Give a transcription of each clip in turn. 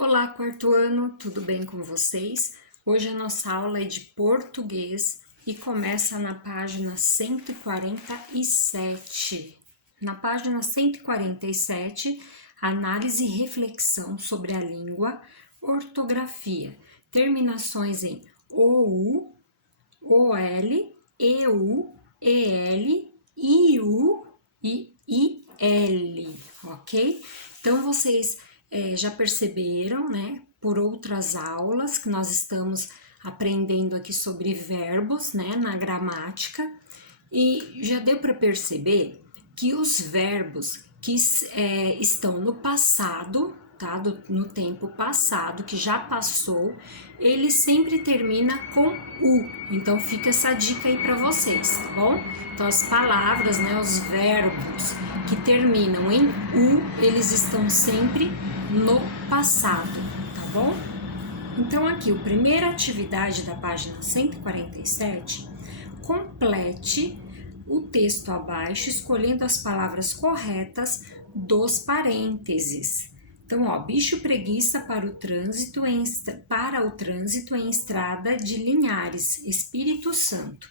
Olá, quarto ano, tudo bem com vocês? Hoje a nossa aula é de português e começa na página 147. Na página 147, análise e reflexão sobre a língua, ortografia, terminações em OU, OL, EU, EL, IU e IL, ok? Então vocês já perceberam, né, por outras aulas que nós estamos aprendendo aqui sobre verbos, né, na gramática, e já deu para perceber que os verbos que estão no passado, tá, no tempo passado, que já passou, ele sempre termina com U. Então fica essa dica aí para vocês, tá bom? Então as palavras, né, os verbos que terminam em U, eles estão sempre no passado, tá bom? Então aqui, a primeira atividade da página 147, complete o texto abaixo escolhendo as palavras corretas dos parênteses. Então, ó, bicho preguiça para o trânsito em estrada de Linhares, Espírito Santo.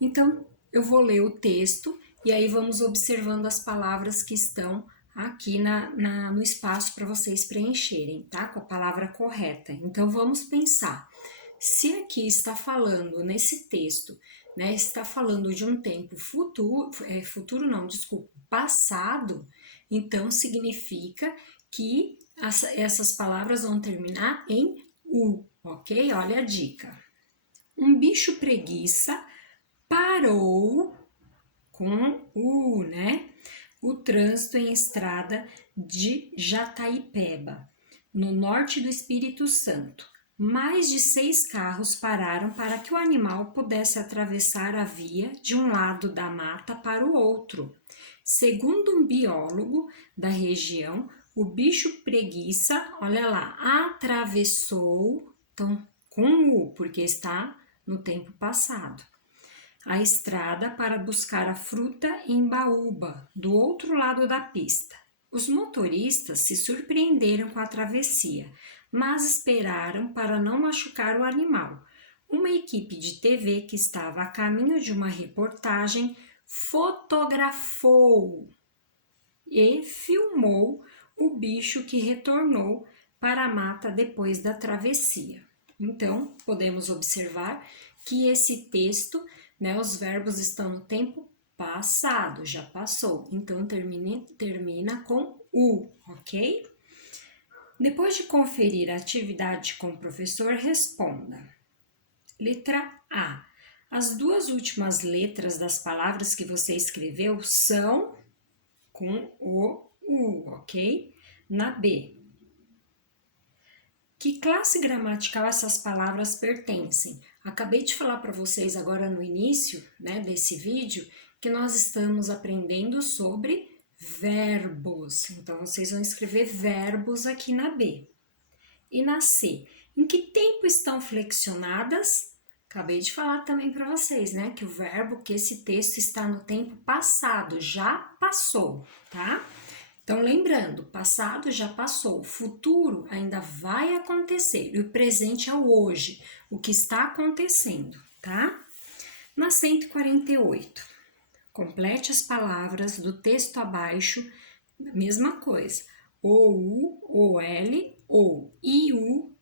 Então, eu vou ler o texto e aí vamos observando as palavras que estão aqui no espaço para vocês preencherem, tá? Com a palavra correta. Então, vamos pensar. Se aqui está falando, nesse texto, né, está falando de um tempo passado, então significa que essas palavras vão terminar em U, ok? Olha a dica. Um bicho preguiça parou com U, né? O trânsito em estrada de Jataipeba, no norte do Espírito Santo. Mais de 6 carros pararam para que o animal pudesse atravessar a via de um lado da mata para o outro. Segundo um biólogo da região, o bicho preguiça, olha lá, atravessou, então com U, porque está no tempo passado, a estrada para buscar a fruta em Baúba, do outro lado da pista. Os motoristas se surpreenderam com a travessia, mas esperaram para não machucar o animal. Uma equipe de TV que estava a caminho de uma reportagem fotografou e filmou o bicho que retornou para a mata depois da travessia. Então, podemos observar que esse texto, né, os verbos estão no tempo passado, já passou. Então, termina com U, ok? Depois de conferir a atividade com o professor, responda. Letra A. As duas últimas letras das palavras que você escreveu são com o U, ok? Na B. Que classe gramatical essas palavras pertencem? Acabei de falar para vocês agora no início, né, desse vídeo, que nós estamos aprendendo sobre verbos. Então, vocês vão escrever verbos aqui na B. E na C, em que tempo estão flexionadas? Acabei de falar também para vocês, né, que o verbo, que esse texto está no tempo passado, já passou, tá? Então, lembrando, passado já passou, futuro ainda vai acontecer, e o presente é o hoje, o que está acontecendo, tá? Na 148, complete as palavras do texto abaixo, mesma coisa, OU, OL, ou IU,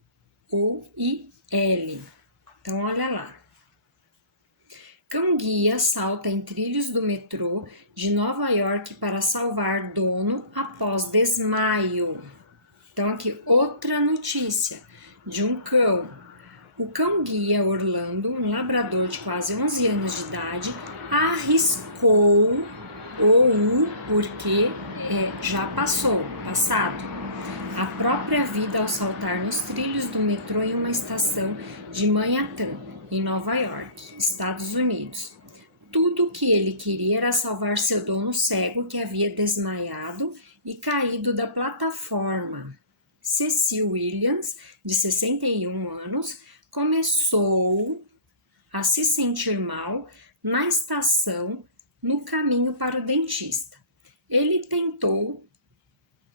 ou IL. Então, olha lá. Cão-guia salta em trilhos do metrô de Nova York para salvar dono após desmaio. Então, aqui outra notícia de um cão. O cão-guia Orlando, um labrador de quase 11 anos de idade, arriscou o U porque já passou, passado, a própria vida ao saltar nos trilhos do metrô em uma estação de Manhattan, em Nova York, Estados Unidos. Tudo o que ele queria era salvar seu dono cego que havia desmaiado e caído da plataforma. Cecil Williams, de 61 anos, começou a se sentir mal na estação no caminho para o dentista. Ele tentou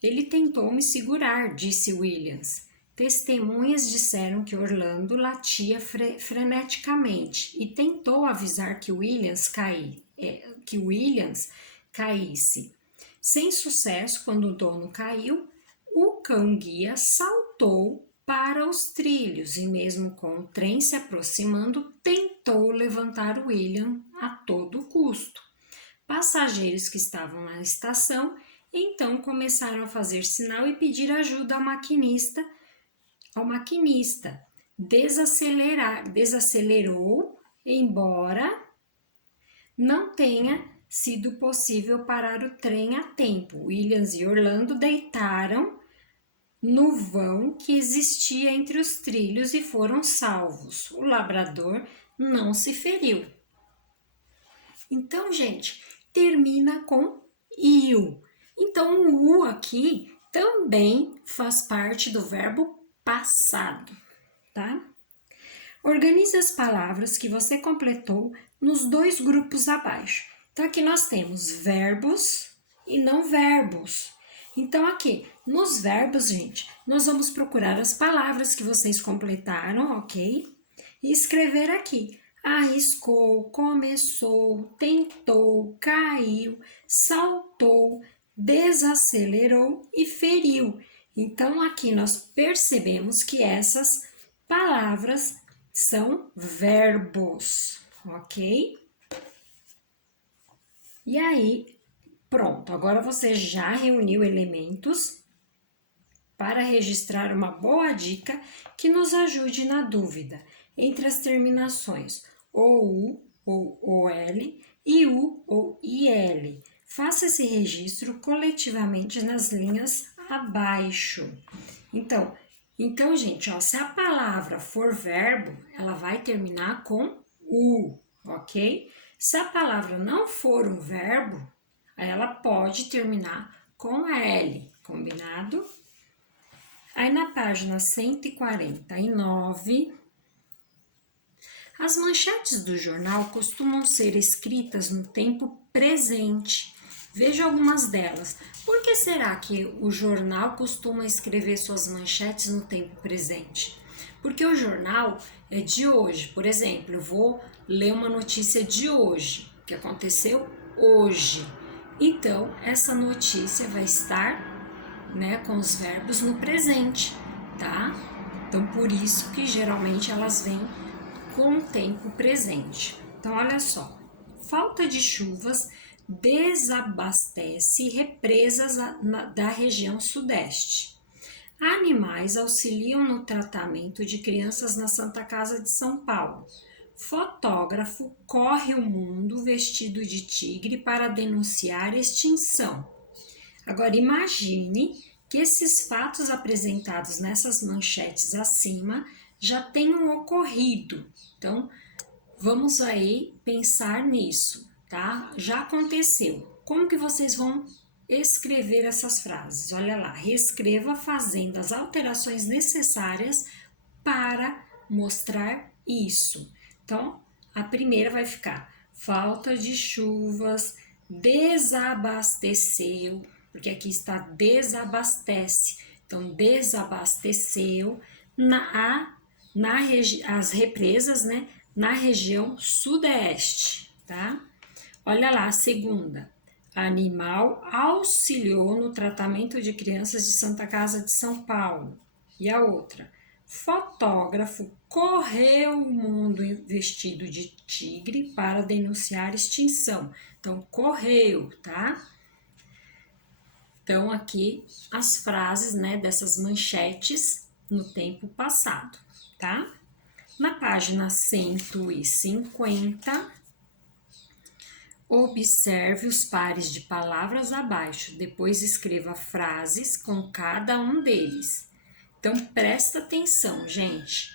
Ele tentou me segurar, disse Williams. Testemunhas disseram que Orlando latia freneticamente e tentou avisar que Williams caísse. Sem sucesso, quando o dono caiu, o cão-guia saltou para os trilhos e, mesmo com o trem se aproximando, tentou levantar William a todo custo. Passageiros que estavam na estação então começaram a fazer sinal e pedir ajuda ao maquinista. Desacelerou, embora não tenha sido possível parar o trem a tempo. Williams e Orlando deitaram no vão que existia entre os trilhos e foram salvos. O labrador não se feriu. Então, gente, termina com iu. Então, o u aqui também faz parte do verbo passado, tá? Organize as palavras que você completou nos dois grupos abaixo. Então, aqui nós temos verbos e não verbos. Então, aqui, nos verbos, gente, nós vamos procurar as palavras que vocês completaram, ok? E escrever aqui. Arriscou, começou, tentou, caiu, saltou, desacelerou e feriu. Então, aqui nós percebemos que essas palavras são verbos, ok? E aí, pronto, agora você já reuniu elementos para registrar uma boa dica que nos ajude na dúvida entre as terminações OU ou OL e U ou IL. Faça esse registro coletivamente nas linhas abaixo. Então, gente, ó, se a palavra for verbo, ela vai terminar com U, ok? Se a palavra não for um verbo, ela pode terminar com L, combinado? Aí na página 149, as manchetes do jornal costumam ser escritas no tempo presente. Veja algumas delas. Por que será que o jornal costuma escrever suas manchetes no tempo presente? Porque o jornal é de hoje. Por exemplo, eu vou ler uma notícia de hoje, que aconteceu hoje. Então, essa notícia vai estar, com os verbos no presente, tá? Então, por isso que geralmente elas vêm com o tempo presente. Então, olha só. Falta de chuvas desabastece represas da região sudeste. Animais auxiliam no tratamento de crianças na Santa Casa de São Paulo. Fotógrafo corre o mundo vestido de tigre para denunciar extinção. Agora, imagine que esses fatos apresentados nessas manchetes acima já tenham ocorrido. Então, vamos aí pensar nisso, tá? Já aconteceu. Como que vocês vão escrever essas frases? Olha lá, reescreva fazendo as alterações necessárias para mostrar isso. Então, a primeira vai ficar: falta de chuvas, desabasteceu, porque aqui está desabastece. Então, desabasteceu as represas, na região sudeste, tá? Olha lá, a segunda. Animal auxiliou no tratamento de crianças de Santa Casa de São Paulo. E a outra. Fotógrafo correu o mundo vestido de tigre para denunciar extinção. Então, correu, tá? Então, aqui as frases, dessas manchetes no tempo passado, tá? Na página 150, observe os pares de palavras abaixo, depois escreva frases com cada um deles. Então, presta atenção, gente.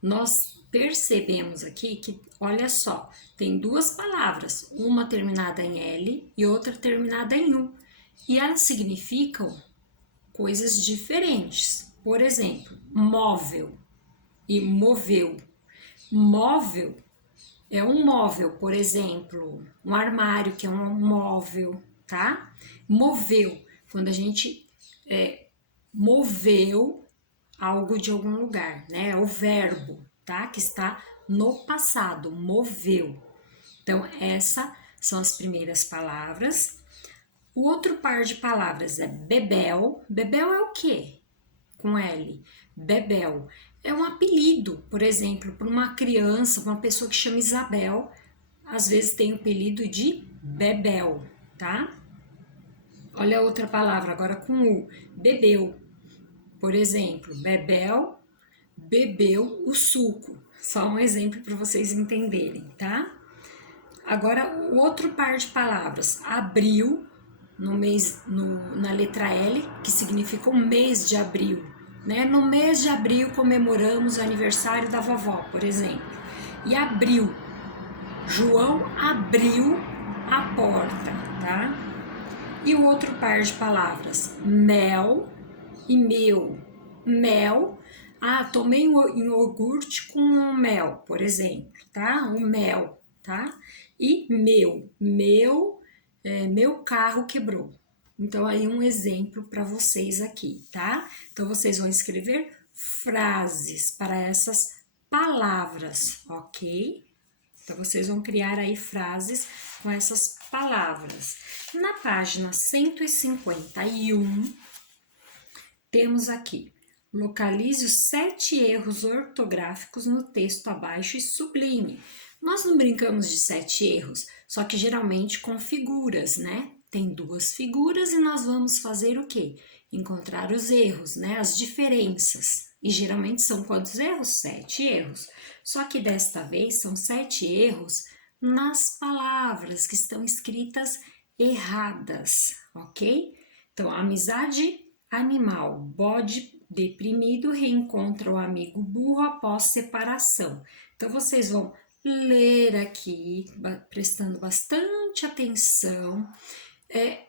Nós percebemos aqui que, olha só, tem duas palavras, uma terminada em L e outra terminada em U. E elas significam coisas diferentes. Por exemplo, móvel e moveu. Móvel é um móvel, por exemplo, um armário que é um móvel, tá? Moveu, quando a gente moveu algo de algum lugar, né? É o verbo, tá? Que está no passado, moveu. Então, essas são as primeiras palavras. O outro par de palavras é bebel. Bebel é o quê? Com L. Bebel é um apelido, por exemplo, para uma criança, para uma pessoa que chama Isabel, às vezes tem o apelido de Bebel, tá? Olha a outra palavra agora com U. Bebeu. Por exemplo, Bebel bebeu o suco. Só um exemplo para vocês entenderem, tá? Agora, o outro par de palavras. Abril, na letra L, que significa o mês de abril. Né? No mês de abril comemoramos o aniversário da vovó, por exemplo. E abril. João abriu a porta, tá? E o outro par de palavras, mel e meu. Mel, tomei um iogurte com mel, por exemplo, tá? O mel, tá? E meu carro quebrou. Então, aí um exemplo para vocês aqui, tá? Então, vocês vão escrever frases para essas palavras, ok? Então, vocês vão criar aí frases com essas palavras. Na página 151, temos aqui, localize os 7 erros ortográficos no texto abaixo e sublinhe. Nós não brincamos de 7 erros, só que geralmente com figuras, né? Tem 2 figuras e nós vamos fazer o quê? Encontrar os erros, né? As diferenças. E geralmente são quantos erros? 7 erros. Só que desta vez são 7 erros nas palavras que estão escritas erradas, ok? Então, amizade animal, bode deprimido reencontra o amigo burro após separação. Então, vocês vão ler aqui, prestando bastante atenção.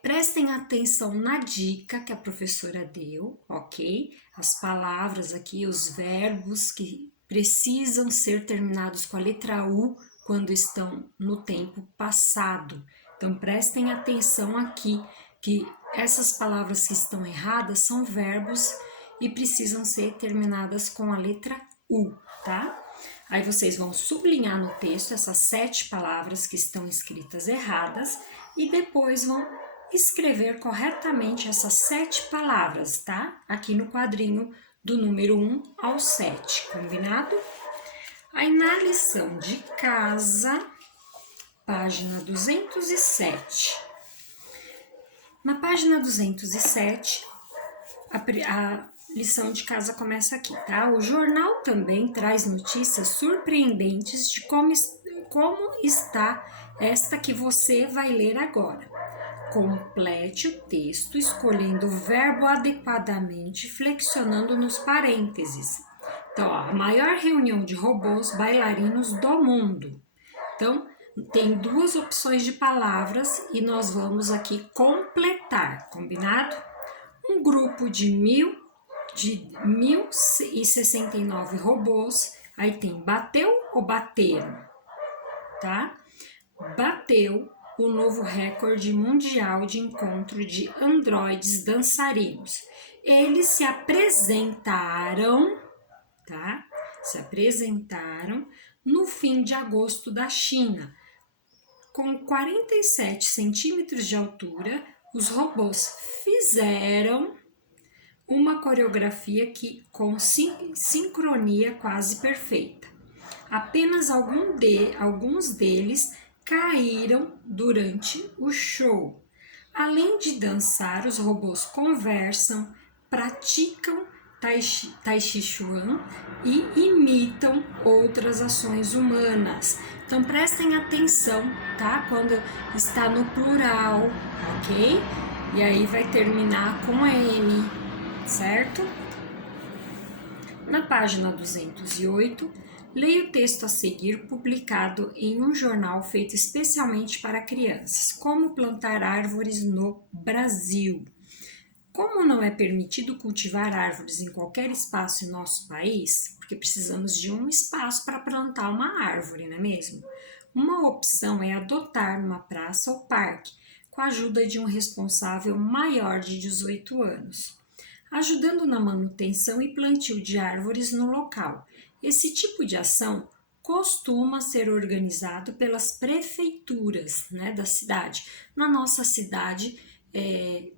Prestem atenção na dica que a professora deu, ok? As palavras aqui, os verbos que precisam ser terminados com a letra U quando estão no tempo passado. Então, prestem atenção aqui, que essas palavras que estão erradas são verbos e precisam ser terminadas com a letra U, tá? Aí vocês vão sublinhar no texto essas 7 palavras que estão escritas erradas e depois vão escrever corretamente essas 7 palavras, tá? Aqui no quadrinho do número 1 ao 7, combinado? Aí na lição de casa, página 207. Na página 207, a lição de casa começa aqui, tá? O jornal também traz notícias surpreendentes de como está esta que você vai ler agora. Complete o texto escolhendo o verbo adequadamente, flexionando nos parênteses. Então, ó, a maior reunião de robôs bailarinos do mundo. Então, tem 2 opções de palavras e nós vamos aqui completar, combinado? Um grupo de 1069 robôs, aí tem bateu ou bateram, tá? Bateu o novo recorde mundial de encontro de androides dançarinos. Eles se apresentaram, tá? Se apresentaram no fim de agosto da China. Com 47 centímetros de altura, os robôs fizeram uma coreografia com sincronia quase perfeita. Apenas alguns deles caíram durante o show. Além de dançar, os robôs conversam, praticam Tai Chi Chuan e imitam outras ações humanas. Então prestem atenção, tá? Quando está no plural, ok? E aí vai terminar com N, certo? Na página 208, leia o texto a seguir publicado em um jornal feito especialmente para crianças. Como plantar árvores no Brasil. Como não é permitido cultivar árvores em qualquer espaço em nosso país, porque precisamos de um espaço para plantar uma árvore, não é mesmo? Uma opção é adotar numa praça ou parque, com a ajuda de um responsável maior de 18 anos. ajudando na manutenção e plantio de árvores no local. Esse tipo de ação costuma ser organizado pelas prefeituras, né, da cidade. Na nossa cidade,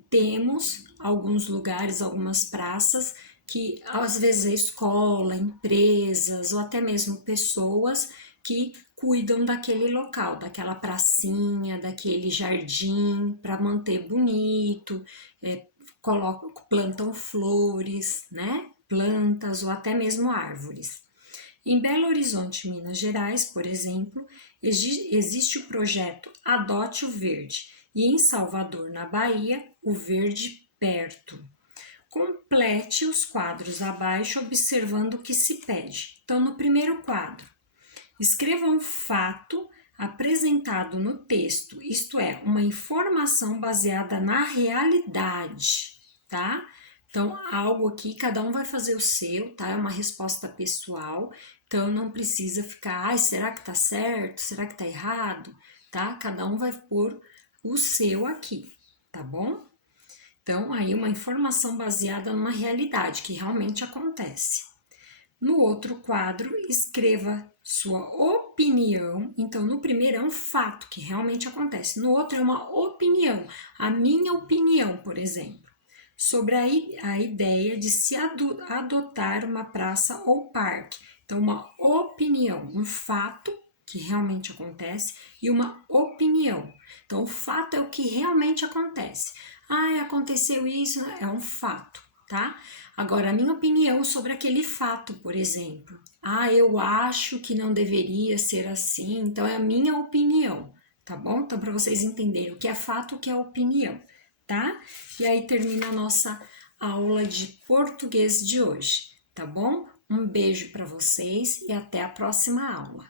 temos alguns lugares, algumas praças que às vezes a escola, empresas ou até mesmo pessoas que cuidam daquele local, daquela pracinha, daquele jardim para manter bonito, plantam flores, né? Plantas ou até mesmo árvores. Em Belo Horizonte, Minas Gerais, por exemplo, existe o projeto Adote o Verde e em Salvador, na Bahia, o Verde Perto. Complete os quadros abaixo observando o que se pede. Então, no primeiro quadro, escreva um fato apresentado no texto, isto é, uma informação baseada na realidade, tá? Então, algo aqui, cada um vai fazer o seu, tá? É uma resposta pessoal, então não precisa ficar, será que tá certo? Será que tá errado? Tá? Cada um vai pôr o seu aqui, tá bom? Então, aí uma informação baseada numa realidade que realmente acontece. No outro quadro, escreva sua opinião. Então, no primeiro é um fato que realmente acontece. No outro é uma opinião, a minha opinião, por exemplo, sobre a ideia de se adotar uma praça ou parque. Então, uma opinião, um fato que realmente acontece e uma opinião. Então, o fato é o que realmente acontece. Aconteceu isso, é um fato, tá? Agora, a minha opinião sobre aquele fato, por exemplo. Eu acho que não deveria ser assim, então é a minha opinião, tá bom? Então, para vocês entenderem o que é fato, o que é opinião, tá? E aí termina a nossa aula de português de hoje, tá bom? Um beijo para vocês e até a próxima aula.